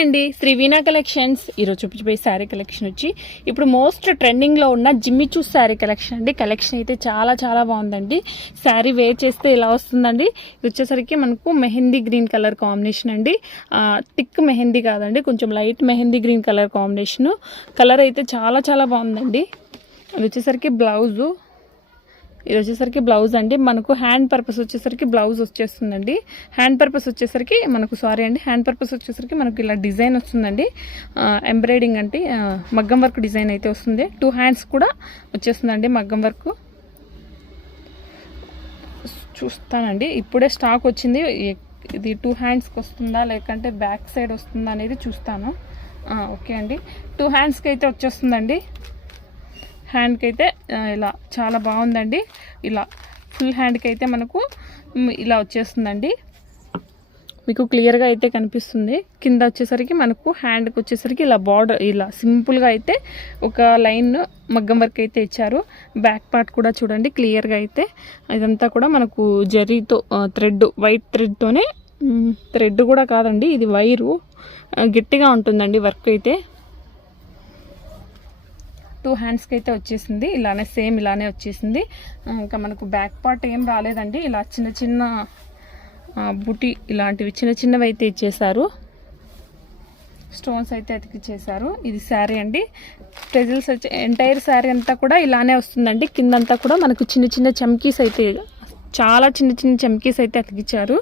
Hi అండి, శ్రీ వీణా collections. ఈరోజు చూపించబోయే శారీ కలెక్షన్ వచ్చి ఇప్పుడు మోస్ట్ ట్రెండింగ్లో ఉన్న జిమ్మి చూస్ శారీ కలెక్షన్ అండి. కలెక్షన్ అయితే చాలా చాలా బాగుందండి. శారీ వేర్ చేస్తే ఇలా వస్తుందండి. ఇది వచ్చేసరికి మనకు మెహందీ గ్రీన్ కలర్ కాంబినేషన్ అండి. థిక్ మెహందీ కాదండి, కొంచెం light mehndi green colour combination. Colour అయితే చాలా చాలా బాగుందండి. ఇది వచ్చేసరికి బ్లౌజు. ఇది వచ్చేసరికి బ్లౌజ్ అండి. మనకు హ్యాండ్ పర్పస్ వచ్చేసరికి బ్లౌజ్ వచ్చేస్తుందండి. హ్యాండ్ పర్పస్ వచ్చేసరికి మనకు ఇలా డిజైన్ వస్తుందండి. ఎంబ్రాయిడింగ్ అంటే మగ్గం వర్క్ డిజైన్ అయితే వస్తుంది. 2 హ్యాండ్స్ కూడా వచ్చేస్తుందండి మగ్గం వర్క్. చూస్తానండి, ఇప్పుడే స్టాక్ వచ్చింది. ఇది 2 హ్యాండ్స్కి వస్తుందా లేకంటే బ్యాక్ సైడ్ వస్తుందా అనేది చూస్తాను. ఓకే అండి, 2 హ్యాండ్స్కి అయితే వచ్చేస్తుందండి. హ్యాండ్కి అయితే ఇలా చాలా బాగుందండి. ఇలా ఫుల్ హ్యాండ్కి అయితే మనకు ఇలా వచ్చేస్తుందండి. మీకు క్లియర్గా అయితే కనిపిస్తుంది. కింద వచ్చేసరికి మనకు హ్యాండ్కి వచ్చేసరికి ఇలా బార్డర్ ఇలా సింపుల్గా అయితే ఒక లైన్ మగ్గం వర్క్ అయితే ఇచ్చారు. బ్యాక్ పార్ట్ కూడా చూడండి క్లియర్గా అయితే. ఇదంతా కూడా మనకు జరీతో థ్రెడ్, వైట్ థ్రెడ్తోనే, థ్రెడ్ కూడా కాదండి ఇది వైరు, గట్టిగా ఉంటుందండి వర్క్ అయితే. 2 హ్యాండ్స్కి అయితే వచ్చేసింది. ఇలానే సేమ్ ఇలానే వచ్చేసింది. ఇంకా మనకు బ్యాక్ పార్ట్ ఏం రాలేదండి. ఇలా చిన్న చిన్న బుటీ ఇలాంటివి చిన్న చిన్నవి అయితే ఇచ్చేసారు. స్టోన్స్ అయితే అతికిచ్చేసారు. ఇది శారీ అండి. ప్రెజల్స్ వచ్చి ఎంటైర్ శారీ అంతా కూడా ఇలానే వస్తుందండి. కిందంతా కూడా మనకు చిన్న చిన్న చమ్కీస్ అయితే, చాలా చిన్న చిన్న చమ్కీస్ అయితే అతికిచ్చారు.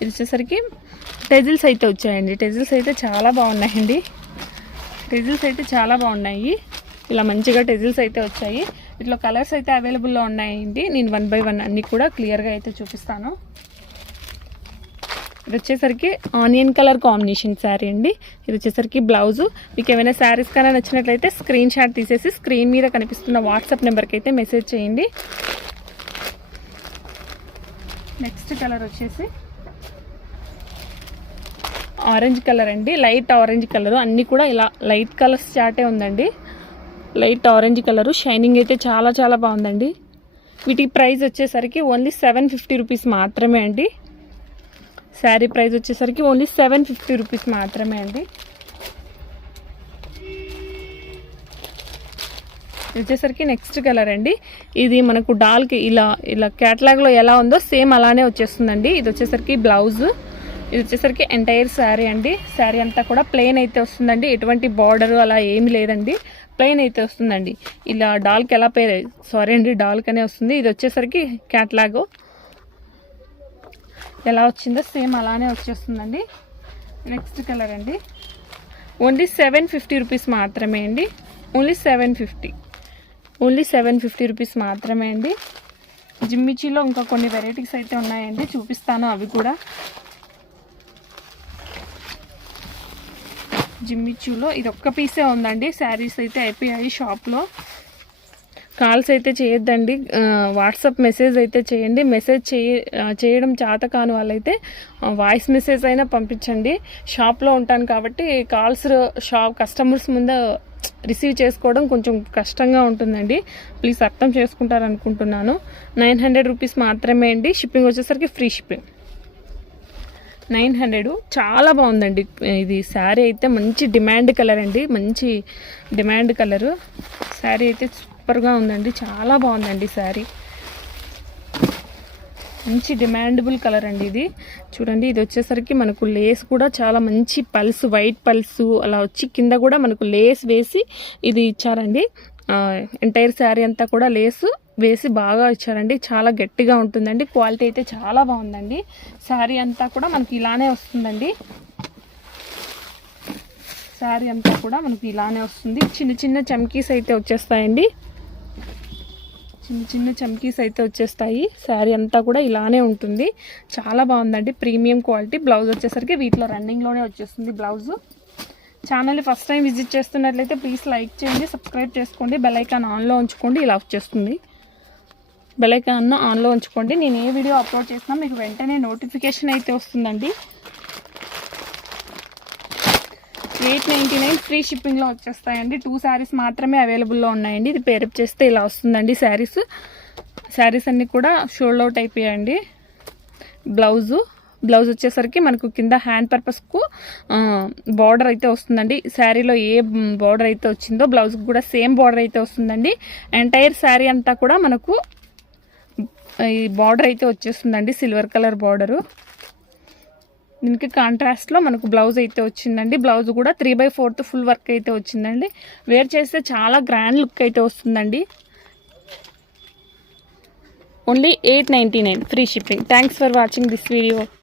ఇది వచ్చేసరికి టెజిల్స్ అయితే వచ్చాయండి. టెజిల్స్ అయితే చాలా బాగున్నాయండి. టెజిల్స్ అయితే చాలా బాగున్నాయి. ఇలా మంచిగా టెజిల్స్ అయితే వచ్చాయి. ఇట్లా కలర్స్ అయితే అవైలబుల్లో ఉన్నాయండి. నేను 1 by 1 అన్నీ కూడా క్లియర్గా అయితే చూపిస్తాను. ఇది వచ్చేసరికి ఆనియన్ కలర్ కాంబినేషన్ శారీ అండి. ఇది వచ్చేసరికి బ్లౌజు. మీకు ఏమైనా శారీస్ కన్నా నచ్చినట్లయితే స్క్రీన్ షాట్ తీసేసి స్క్రీన్ మీద కనిపిస్తున్న వాట్సాప్ నెంబర్కి అయితే మెసేజ్ చేయండి. నెక్స్ట్ కలర్ వచ్చేసి ఆరెంజ్ కలర్ అండి. Light orange colour. అన్నీ కూడా ఇలా లైట్ కలర్స్ చాటే ఉందండి. Light orange colour. షైనింగ్ అయితే చాలా చాలా బాగుందండి. వీటి ప్రైస్ వచ్చేసరికి ఓన్లీ 750 రూపీస్ మాత్రమే అండి. శారీ ప్రైస్ వచ్చేసరికి ఓన్లీ 750 రూపీస్ మాత్రమే అండి. వచ్చేసరికి నెక్స్ట్ కలర్ అండి. ఇది మనకు డాల్కి ఇలా ఇలా క్యాటలాగ్లో ఎలా ఉందో సేమ్ అలానే వచ్చేస్తుందండి. ఇది వచ్చేసరికి బ్లౌజ్. ఇది వచ్చేసరికి ఎంటైర్ శారీ అండి. శారీ అంతా కూడా ప్లెయిన్ అయితే వస్తుందండి. ఎటువంటి బార్డర్ అలా ఏమి లేదండి, ప్లెయిన్ అయితే వస్తుందండి. ఇలా డాల్కి ఎలా డాల్కనే వస్తుంది. ఇది వచ్చేసరికి క్యాట్లాగ్ ఎలా వచ్చిందో సేమ్ అలానే వచ్చేస్తుందండి. నెక్స్ట్ కలర్ అండి. ఓన్లీ 750 రూపీస్ మాత్రమే అండి. ఓన్లీ 750 రూపీస్ మాత్రమే అండి. జిమ్మిచీలో ఇంకా కొన్ని వెరైటీస్ అయితే ఉన్నాయండి, చూపిస్తాను అవి కూడా. జిమ్మిచూలో ఇది ఒక్క పీసే ఉందండి. శారీస్ అయితే అయిపోయాయి షాప్లో. కాల్స్ అయితే చేయొద్దండి, వాట్సాప్ మెసేజ్ అయితే చేయండి. మెసేజ్ చేయడం చేత కాని వాళ్ళైతే వాయిస్ మెసేజ్ అయినా పంపించండి. షాప్లో ఉంటాను కాబట్టి కాల్స్ కస్టమర్స్ ముందు రిసీవ్ చేసుకోవడం కొంచెం కష్టంగా ఉంటుందండి. ప్లీజ్ అర్థం చేసుకుంటారనుకుంటున్నాను. 900 రూపీస్ మాత్రమే అండి. షిప్పింగ్ వచ్చేసరికి ఫ్రీ షిప్పింగ్. 900. చాలా బాగుందండి. ఇది శారీ అయితే మంచి డిమాండ్ కలర్ అండి. మంచి డిమాండ్ కలరు. శారీ అయితే సూపర్గా ఉందండి. చాలా బాగుందండి శారీ. మంచి డిమాండబుల్ కలర్ అండి ఇది. చూడండి, ఇది వచ్చేసరికి మనకు లేస్ కూడా చాలా మంచి పల్స్, వైట్ పల్స్ అలా వచ్చి కింద కూడా మనకు లేస్ వేసి ఇది ఇచ్చారండి. ఎంటైర్ శారీ అంతా కూడా లేసు వేసి బాగా ఇచ్చారండి. చాలా గట్టిగా ఉంటుందండి. క్వాలిటీ అయితే చాలా బాగుందండి. శారీ అంతా కూడా మనకి ఇలానే వస్తుందండి. శారీ అంతా కూడా మనకి ఇలానే వస్తుంది. చిన్న చిన్న చమ్కీస్ అయితే వచ్చేస్తాయండి. చిన్న చమ్కీస్ అయితే వచ్చేస్తాయి. శారీ అంతా కూడా ఇలానే ఉంటుంది. చాలా బాగుందండి. Premium quality. బ్లౌజ్ వచ్చేసరికి వీటిలో రన్నింగ్లోనే వచ్చేస్తుంది బ్లౌజు. ఛానల్ని ఫస్ట్ టైం విజిట్ చేస్తున్నట్లయితే ప్లీజ్ లైక్ చేయండి, సబ్స్క్రైబ్ చేసుకోండి, బెల్ ఐకాన్ ఆన్లో ఉంచుకోండి. ఇలా వచ్చేస్తుంది. బెల్ ఐకాన్ ఆన్లో ఉంచుకోండి. నేను ఏ వీడియో అప్లోడ్ చేసినా మీకు వెంటనే నోటిఫికేషన్ అయితే వస్తుందండి. 899 ఫ్రీ షిప్పింగ్లో వచ్చేస్తాయండి. 2 శారీస్ మాత్రమే అవైలబుల్లో ఉన్నాయండి. ఇది పేరప్ చేస్తే ఇలా వస్తుందండి శారీస్. శారీస్ అన్నీ కూడా షోల్డ్ అవుట్ అయిపోయాయండి. బ్లౌజు బ్లౌజ్ వచ్చేసరికి మనకు కింద హ్యాండ్ పర్పస్కు బార్డర్ అయితే వస్తుందండి. శారీలో ఏ బార్డర్ అయితే వచ్చిందో బ్లౌజ్కి కూడా సేమ్ బార్డర్ అయితే వస్తుందండి. ఎంటైర్ శారీ అంతా కూడా మనకు ఈ బార్డర్ అయితే వచ్చేస్తుందండి, సిల్వర్ కలర్ బార్డరు. దీనికి కాంట్రాస్ట్లో మనకు బ్లౌజ్ అయితే వచ్చిందండి. బ్లౌజ్ కూడా 3/4 ఫుల్ వర్క్ అయితే వచ్చిందండి. వేర్ చేస్తే చాలా గ్రాండ్ లుక్ అయితే వస్తుందండి. Only 899 free shipping. Thanks for watching this video.